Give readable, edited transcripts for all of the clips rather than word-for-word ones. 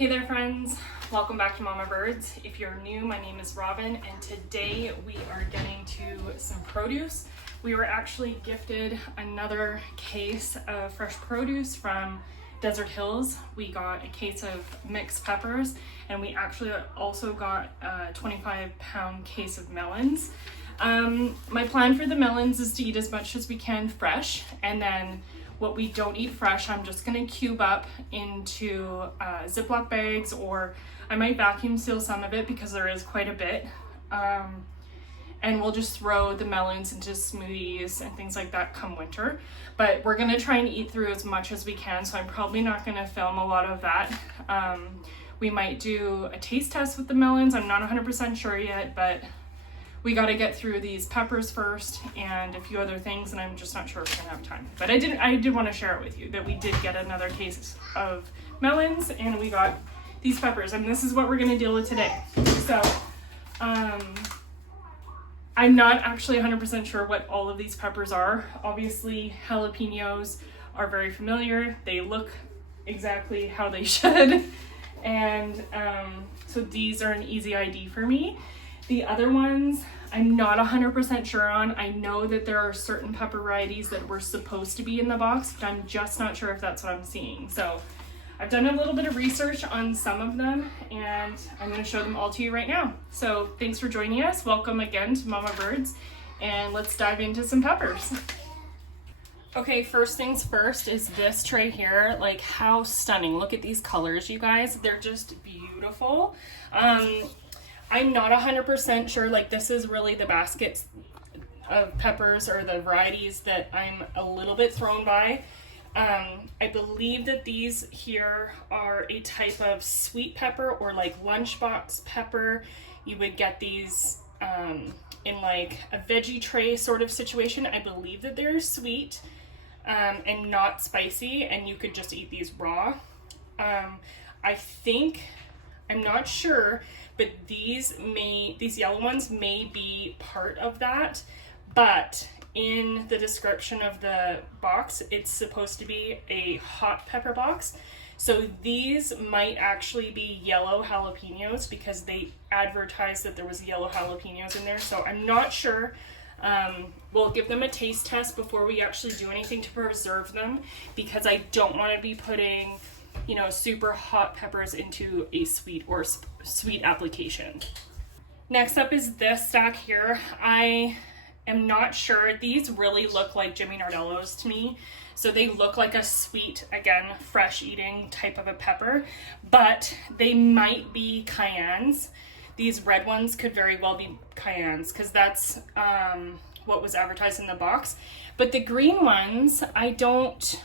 Hey there friends, welcome back to Mama Birds. If you're new, my name is Robin and today we are getting to some produce. We were actually gifted another case of fresh produce from Desert Hills. We got a case of mixed peppers and we actually also got a 25-pound case of melons. My plan for the melons is to eat as much as we can fresh, and then what we don't eat fresh, I'm just gonna cube up into Ziploc bags, or I might vacuum seal some of it because there is quite a bit. And we'll just throw the melons into smoothies and things like that come winter. But we're gonna try and eat through as much as we can, so I'm probably not gonna film a lot of that. We might do a taste test with the melons. I'm not 100% sure yet, but we got to get through these peppers first and a few other things, and I'm just not sure if we're gonna have time. But I did want to share it with you that we did get another case of melons and we got these peppers, and this is what we're gonna deal with today. So I'm not actually 100% sure what all of these peppers are. Obviously jalapenos are very familiar. They look exactly how they should. And so these are an easy ID for me. The other ones, I'm not 100% sure on. I know that there are certain pepper varieties that were supposed to be in the box, but I'm just not sure if that's what I'm seeing. So I've done a little bit of research on some of them and I'm gonna show them all to you right now. So thanks for joining us. Welcome again to Mama Birds, and let's dive into some peppers. Okay, first things first is this tray here. Like, how stunning. Look at these colors, you guys. They're just beautiful. I'm not 100% sure, like this is really the baskets of peppers or the varieties that I'm a little bit thrown by. I believe that these here are a type of sweet pepper or like lunchbox pepper. You would get these in like a veggie tray sort of situation. I believe that they're sweet and not spicy, and you could just eat these raw. I think, I'm not sure, but these yellow ones may be part of that, but in the description of the box, it's supposed to be a hot pepper box. So these might actually be yellow jalapenos because they advertised that there was yellow jalapenos in there. So I'm not sure. We'll give them a taste test before we actually do anything to preserve them, because I don't want to be putting, you know, super hot peppers into a sweet application. Next up is this stack here. I am not sure. These really look like Jimmy Nardello's to me. So they look like a sweet, again, fresh eating type of a pepper, but they might be cayennes. These red ones could very well be cayennes because that's what was advertised in the box. But the green ones, I don't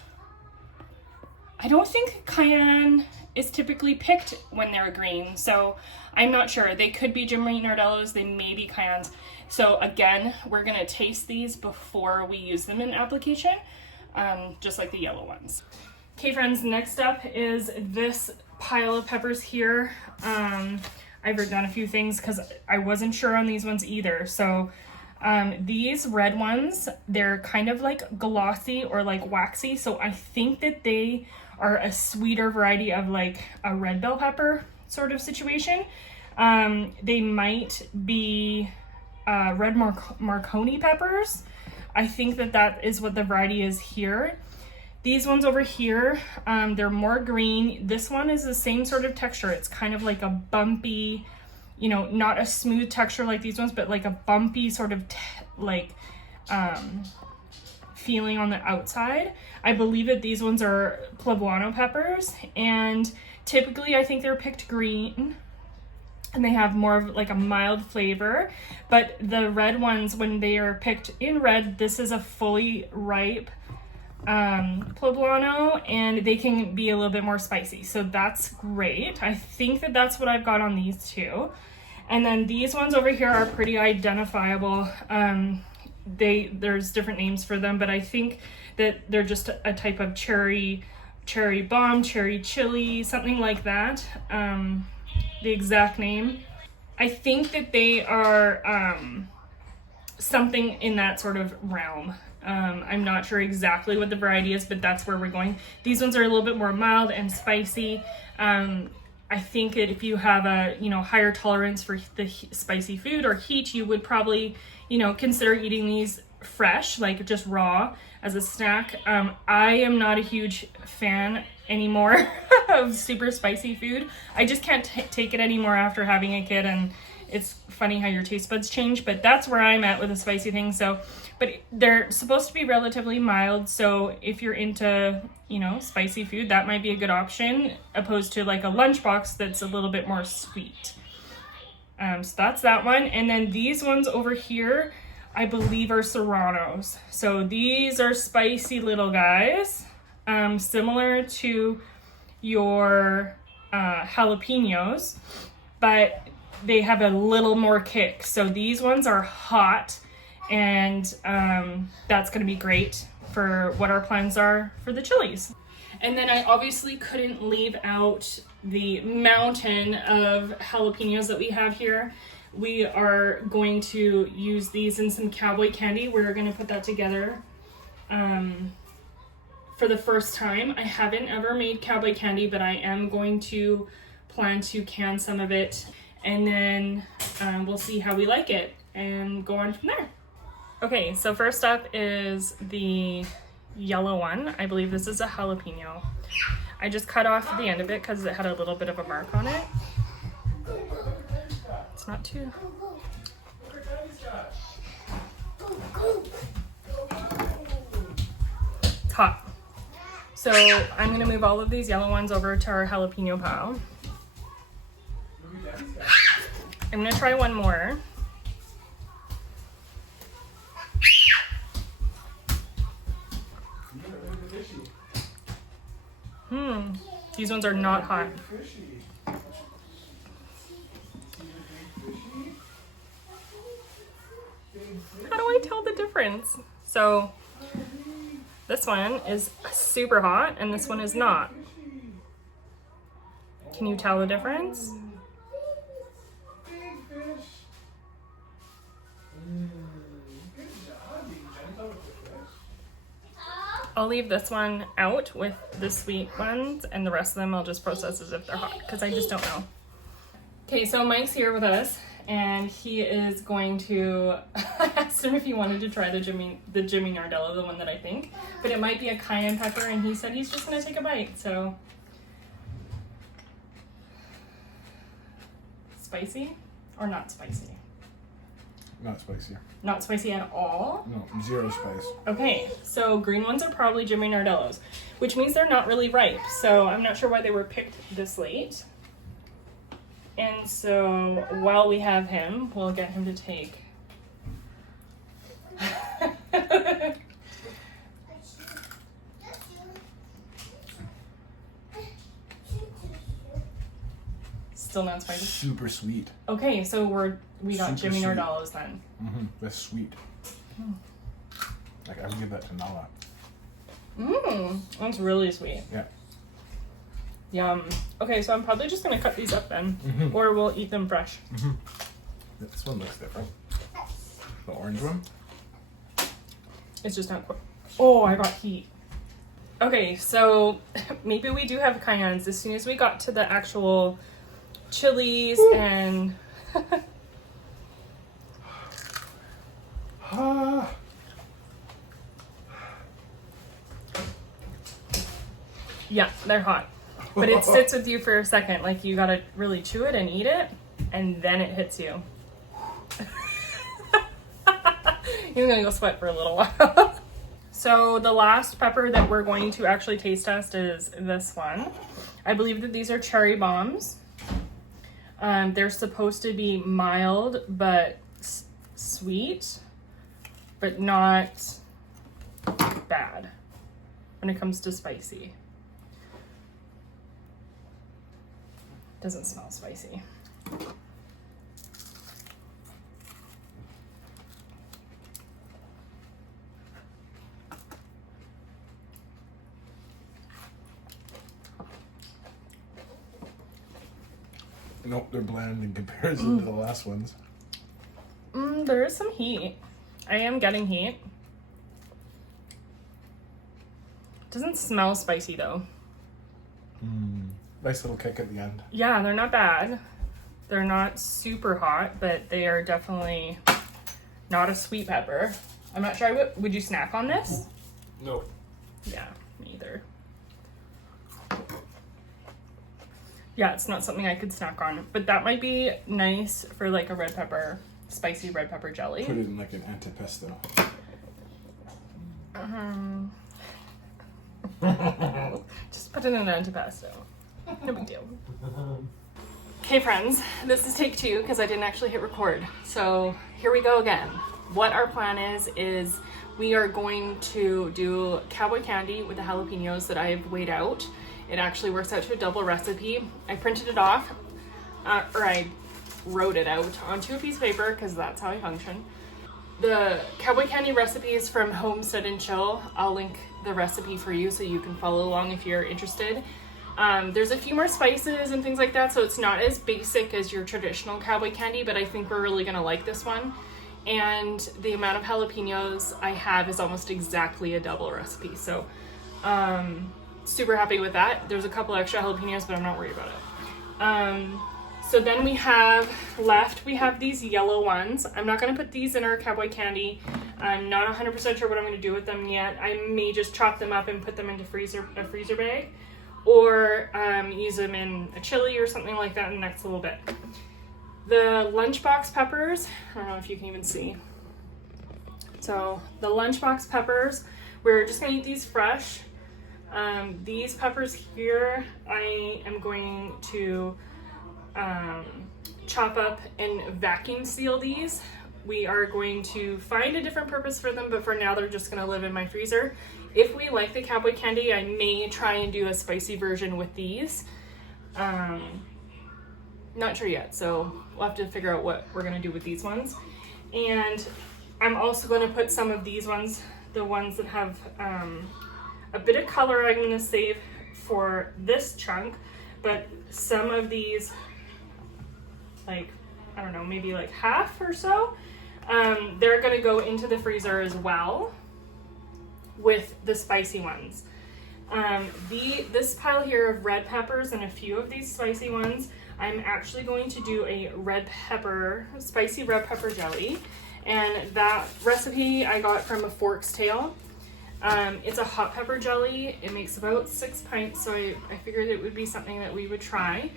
think cayenne is typically picked when they're green, so I'm not sure. They could be Jimmy Nardello's, they may be cayennes. So again, we're gonna taste these before we use them in application, just like the yellow ones. Okay friends, next up is this pile of peppers here. I've done a few things because I wasn't sure on these ones either. So these red ones, they're kind of like glossy or like waxy. So I think that they are a sweeter variety of like a red bell pepper sort of situation. They might be red Marconi peppers. I think that that is what the variety is here. These ones over here, they're more green. This one is the same sort of texture. It's kind of like a bumpy, you know, not a smooth texture like these ones, but like a bumpy sort of feeling on the outside. I believe that these ones are poblano peppers, and typically I think they're picked green and they have more of like a mild flavor. But the red ones, when they are picked in red, this is a fully ripe poblano, and they can be a little bit more spicy, so that's great. I think that that's what I've got on these two. And then these ones over here are pretty identifiable. There's different names for them, but I think that they're just a type of cherry bomb, cherry chili, something like that. The exact name, I think that they are something in that sort of realm. I'm not sure exactly what the variety is, but that's where we're going. These ones are a little bit more mild and spicy. I think that if you have a, higher tolerance for the spicy food or heat, you would probably, consider eating these fresh, like just raw as a snack. I am not a huge fan anymore of super spicy food. I just can't take it anymore after having a kid, and it's funny how your taste buds change, but that's where I'm at with the spicy thing. So, but they're supposed to be relatively mild, so if you're into, spicy food, that might be a good option, opposed to like a lunchbox that's a little bit more sweet. So that's that one. And then these ones over here, I believe are serranos. So these are spicy little guys, similar to your jalapenos, but they have a little more kick. So these ones are hot, and that's going to be great for what our plans are for the chilies. And then I obviously couldn't leave out the mountain of jalapenos that we have here. We are going to use these in some cowboy candy. We're going to put that together for the first time. I haven't ever made cowboy candy, but I am going to plan to can some of it, and then we'll see how we like it and go on from there. Okay, so first up is the yellow one. I believe this is a jalapeno. I just cut off the end of it because it had a little bit of a mark on it. It's not too... It's hot. So I'm gonna move all of these yellow ones over to our jalapeno pile. I'm gonna try one more. These ones are not hot. How do I tell the difference? So this one is super hot and this one is not. Can you tell the difference? I'll leave this one out with the sweet ones, and the rest of them I'll just process as if they're hot, because I just don't know. Okay, so Mike's here with us, and he is going to... I asked him if he wanted to try the Jimmy Nardello, the one that I think, but it might be a cayenne pepper, and he said he's just going to take a bite, so... Spicy or not spicy? Not spicy. Not spicy at all? No, zero spice. Okay, so green ones are probably Jimmy Nardellos, which means they're not really ripe. So I'm not sure why they were picked this late. And so while we have him, we'll get him to take. Still not spicy? Super sweet. Okay, so we got Super Jimmy sweet. Nardellos then. Mm-hmm. That's sweet. Like, I would give that to Nala. That's really sweet. Yeah. Yum. Okay, so I'm probably just gonna cut these up then, or we'll eat them fresh. This one looks different. The orange one. It's just not quite. Oh, I got heat. Okay, so maybe we do have cayennes. As soon as we got to the actual chilies and yeah, they're hot. But it sits with you for a second. Like, you gotta really chew it and eat it, and then it hits you. You're gonna go sweat for a little while. So the last pepper that we're going to actually taste test is this one. I believe that these are cherry bombs. They're supposed to be mild but sweet, but not bad when it comes to spicy. Doesn't smell spicy. Nope, they're bland in comparison to the last ones. There is some heat. I am getting heat. Doesn't smell spicy though. Nice little kick at the end. Yeah, they're not bad. They're not super hot, but they are definitely not a sweet pepper. I'm not sure would you snack on this? No. Yeah, me either. Yeah, it's not something I could snack on, but that might be nice for like a red pepper, spicy red pepper jelly. Put it in like an antipesto. Just put it in an antipasto. No big deal. Okay, friends, this is take 2 because I didn't actually hit record. So here we go again. What our plan is we are going to do cowboy candy with the jalapenos that I've weighed out. It actually works out to a double recipe. I printed it off, or I wrote it out onto a piece of paper because that's how I function. The cowboy candy recipe is from Homestead and Chill. I'll link the recipe for you so you can follow along if you're interested. There's a few more spices and things like that, so it's not as basic as your traditional cowboy candy, but I think we're really gonna like this one. And the amount of jalapenos I have is almost exactly a double recipe, so super happy with that. There's a couple extra jalapenos, but I'm not worried about it. So then we have these yellow ones. I'm not gonna put these in our cowboy candy. I'm not 100% sure what I'm gonna do with them yet. I may just chop them up and put them into a freezer bag, or use them in a chili or something like that in the next little bit. The lunchbox peppers, I don't know if you can even see. So the lunchbox peppers, we're just gonna eat these fresh. These peppers here, I am going to chop up and vacuum seal these. We are going to find a different purpose for them, but for now they're just gonna live in my freezer. If we like the cowboy candy, I may try and do a spicy version with these. Not sure yet, so we'll have to figure out what we're gonna do with these ones. And I'm also gonna put some of these ones, the ones that have a bit of color, I'm gonna save for this chunk, but some of these, like, I don't know, maybe like half or so, they're gonna go into the freezer as well with the spicy ones. This pile here of red peppers and a few of these spicy ones, I'm actually going to do a spicy red pepper jelly. And that recipe I got from a Fork's Tail. It's a hot pepper jelly. It makes about 6 pints, so I figured it would be something that we would try.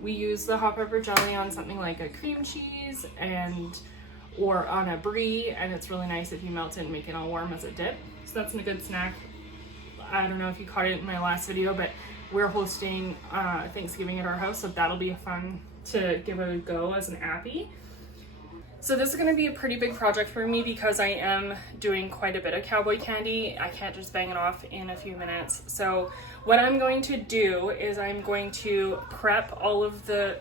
We use the hot pepper jelly on something like a cream cheese or on a brie, and it's really nice if you melt it and make it all warm as a dip. So that's a good snack. I don't know if you caught it in my last video, but we're hosting Thanksgiving at our house, so that'll be fun to give it a go as an appy. So this is going to be a pretty big project for me because I am doing quite a bit of cowboy candy. I can't just bang it off in a few minutes. So what I'm going to do is I'm going to prep all of the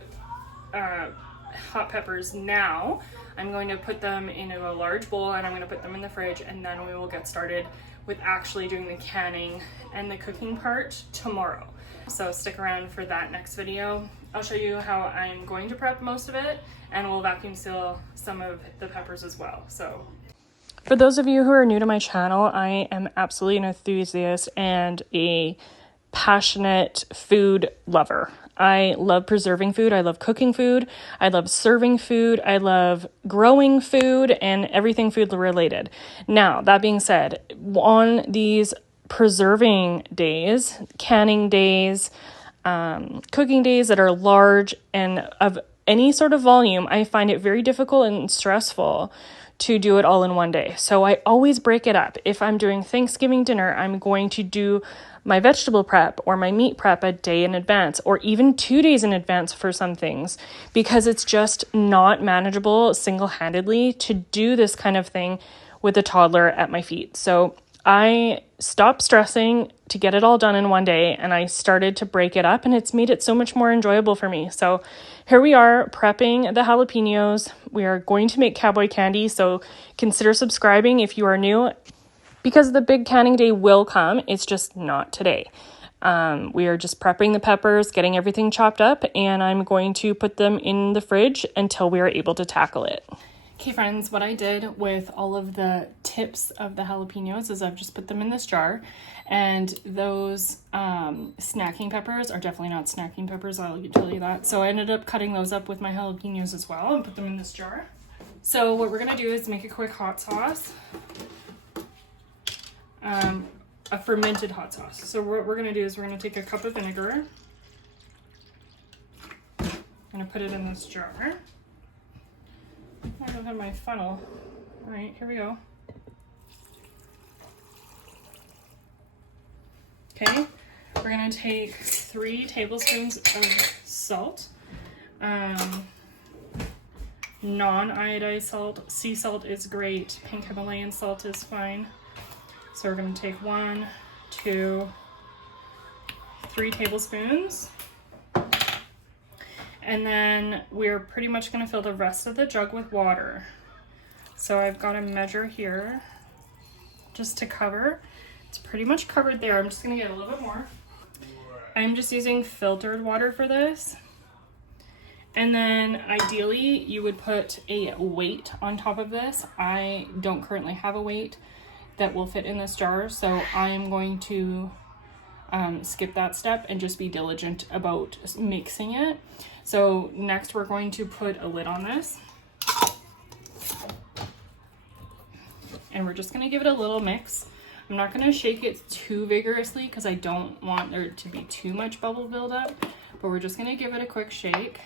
hot peppers now. I'm going to put them into a large bowl and I'm going to put them in the fridge, and then we will get started with actually doing the canning and the cooking part tomorrow. So stick around for that next video. I'll show you how I'm going to prep most of it, and we'll vacuum seal some of the peppers as well. So for those of you who are new to my channel, I am absolutely an enthusiast and a passionate food lover. I love preserving food. I love cooking food. I love serving food. I love growing food and everything food related. Now, that being said, on these preserving days, canning days, cooking days that are large and of any sort of volume, I find it very difficult and stressful to do it all in one day. So I always break it up. If I'm doing Thanksgiving dinner, I'm going to do my vegetable prep or my meat prep a day in advance, or even 2 days in advance for some things, because it's just not manageable single-handedly to do this kind of thing with a toddler at my feet. So I stopped stressing to get it all done in one day, and I started to break it up, and it's made it so much more enjoyable for me. So here we are prepping the jalapenos. We are going to make cowboy candy, so consider subscribing if you are new, because the big canning day will come. It's just not today. We are just prepping the peppers, getting everything chopped up, and I'm going to put them in the fridge until we are able to tackle it. Okay friends, what I did with all of the tips of the jalapenos is I've just put them in this jar, and those snacking peppers are definitely not snacking peppers, I'll tell you that. So I ended up cutting those up with my jalapenos as well and put them in this jar. So what we're gonna do is make a quick hot sauce, a fermented hot sauce. So what we're gonna do is we're gonna take a cup of vinegar, I'm gonna put it in this jar. I don't have my funnel. All right, here we go. Okay, we're gonna take 3 tablespoons of salt. Non-iodized salt. Sea salt is great. Pink Himalayan salt is fine. So we're gonna take 1, 2, 3 tablespoons. And then we're pretty much gonna fill the rest of the jug with water. So I've got a measure here just to cover. It's pretty much covered there. I'm just gonna get a little bit more. I'm just using filtered water for this. And then ideally you would put a weight on top of this. I don't currently have a weight that will fit in this jar, so I am going to skip that step and just be diligent about mixing it. So next we're going to put a lid on this. And we're just gonna give it a little mix. I'm not gonna shake it too vigorously because I don't want there to be too much bubble buildup, but we're just gonna give it a quick shake.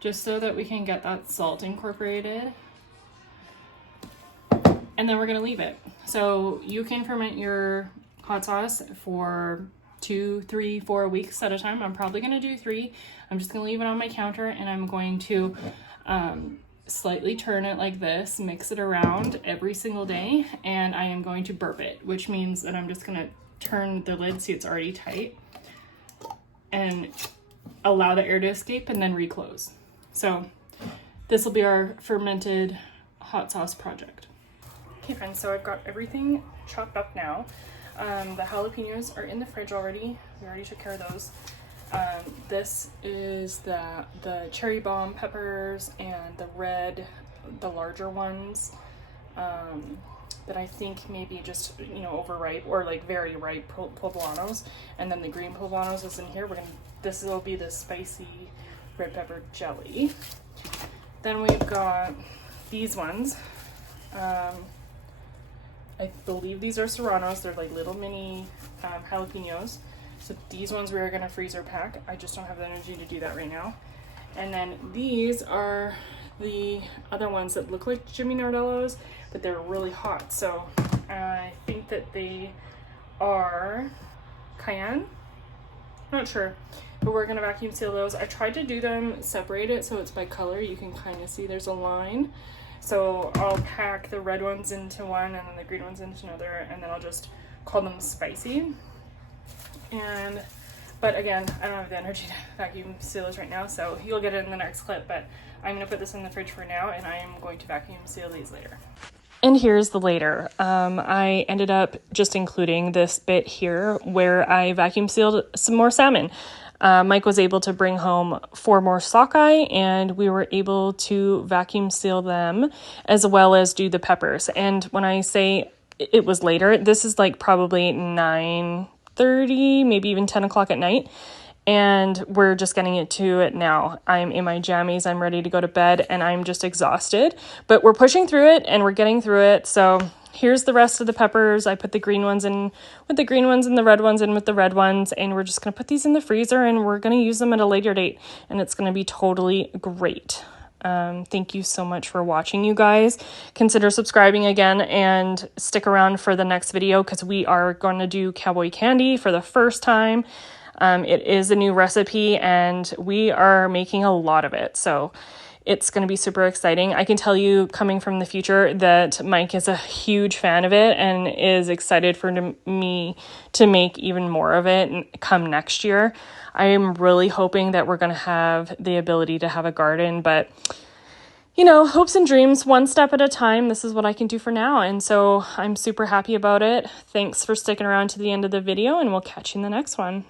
Just so that we can get that salt incorporated. And then we're gonna leave it. So you can ferment your hot sauce for 2, 3, 4 weeks at a time. I'm probably gonna do 3. I'm just gonna leave it on my counter, and I'm going to slightly turn it like this, mix it around every single day, and I am going to burp it, which means that I'm just gonna turn the lid, see it's already tight, and allow the air to escape and then reclose. So this will be our fermented hot sauce project. Okay friends, so I've got everything chopped up now. The jalapenos are in the fridge already. We already took care of those. This is the cherry bomb peppers and the larger ones that I think maybe just, you know, overripe or like very ripe poblanos. And then the green poblanos is in here. This will be the spicy red pepper jelly. Then we've got these ones. I believe these are serranos. They're like little mini jalapenos. So these ones we are gonna freezer pack. I just don't have the energy to do that right now. And then these are the other ones that look like Jimmy Nardello's, but they're really hot. So I think that they are cayenne. Not sure, but we're gonna vacuum seal those. I tried to do them separated so it's by color. You can kind of see there's a line. So I'll pack the red ones into one and then the green ones into another, and then I'll just call them spicy. But again, I don't have the energy to vacuum seal this right now, so you'll get it in the next clip, but I'm gonna put this in the fridge for now, and I am going to vacuum seal these later. And here's the later. I ended up just including this bit here where I vacuum sealed some more salmon. Mike was able to bring home 4 more sockeye, and we were able to vacuum seal them as well as do the peppers. And when I say it was later, this is like probably 9:30, maybe even 10 o'clock at night. And we're just getting it to it now. I'm in my jammies, I'm ready to go to bed, and I'm just exhausted. But we're pushing through it, and we're getting through it. So here's the rest of the peppers. I put the green ones in with the green ones and the red ones in with the red ones. And we're just going to put these in the freezer, and we're going to use them at a later date. And it's going to be totally great. Thank you so much for watching, you guys. Consider subscribing again and stick around for the next video because we are going to do cowboy candy for the first time. It is a new recipe, and we are making a lot of it. So it's going to be super exciting. I can tell you, coming from the future, that Mike is a huge fan of it and is excited for me to make even more of it come next year. I am really hoping that we're going to have the ability to have a garden, but you know, hopes and dreams, one step at a time. This is what I can do for now. And so I'm super happy about it. Thanks for sticking around to the end of the video, and we'll catch you in the next one.